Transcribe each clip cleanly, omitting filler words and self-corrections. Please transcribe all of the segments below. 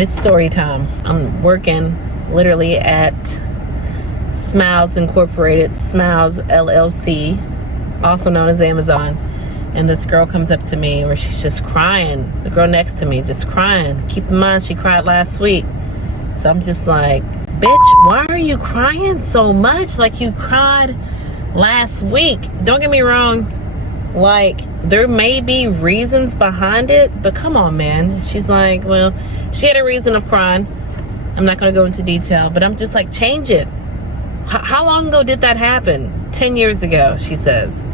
It's story time. I'm working literally at Smiles Incorporated, Smiles LLC, also known as Amazon. And this girl comes up to me where she's just crying. The girl next to me just crying. Keep in mind, she cried last week. So I'm just like, bitch, why are you crying so much like you cried last week? Don't get me wrong. Like, there may be reasons behind it, but come on, man. She's like, well, she had a reason of crying. I'm not going to go into detail, but I'm just like, change it. How long ago did that happen? 10 years ago, she says.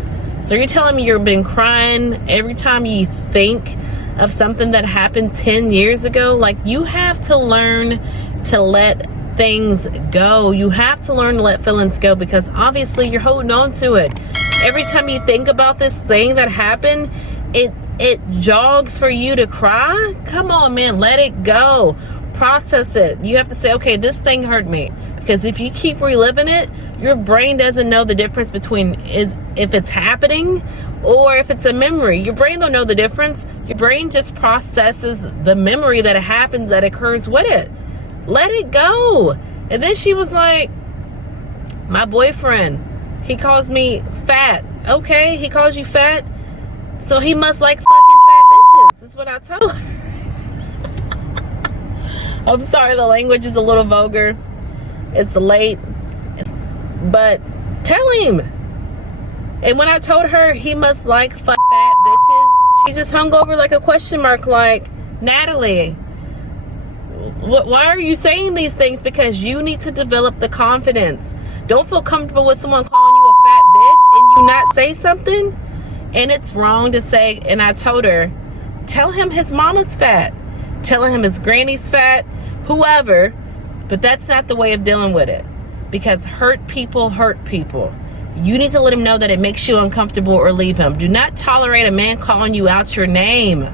So you're telling me you've been crying every time you think of something that happened 10 years ago? Like, you have to learn to let things go. You have to learn to let feelings go, because obviously you're holding on to it. Every time you think about this thing that happened, it jogs for you to cry. Come on, man, let it go. Process it. You have to say, okay, this thing hurt me. Because if you keep reliving it, your brain doesn't know the difference between if it's happening or if it's a memory. Your brain don't know the difference. Your brain just processes the memory that happens, that occurs with it. Let it go. And then she was like, my boyfriend, he calls me fat. Okay, he calls you fat, so he must like fucking fat bitches. That's what I told her. I'm sorry, the language is a little vulgar. It's late, but tell him. And when I told her he must like fuck fat bitches, she just hung over like a question mark, like, Natalie, why are you saying these things? Because you need to develop the confidence. Don't feel comfortable with someone calling you a fat bitch and you not say something. And it's wrong to say. And I told her, tell him his mama's fat, tell him his granny's fat, whoever. But that's not the way of dealing with it, because hurt people hurt people. You need to let him know that it makes you uncomfortable, or leave him. Do not tolerate a man calling you out your name.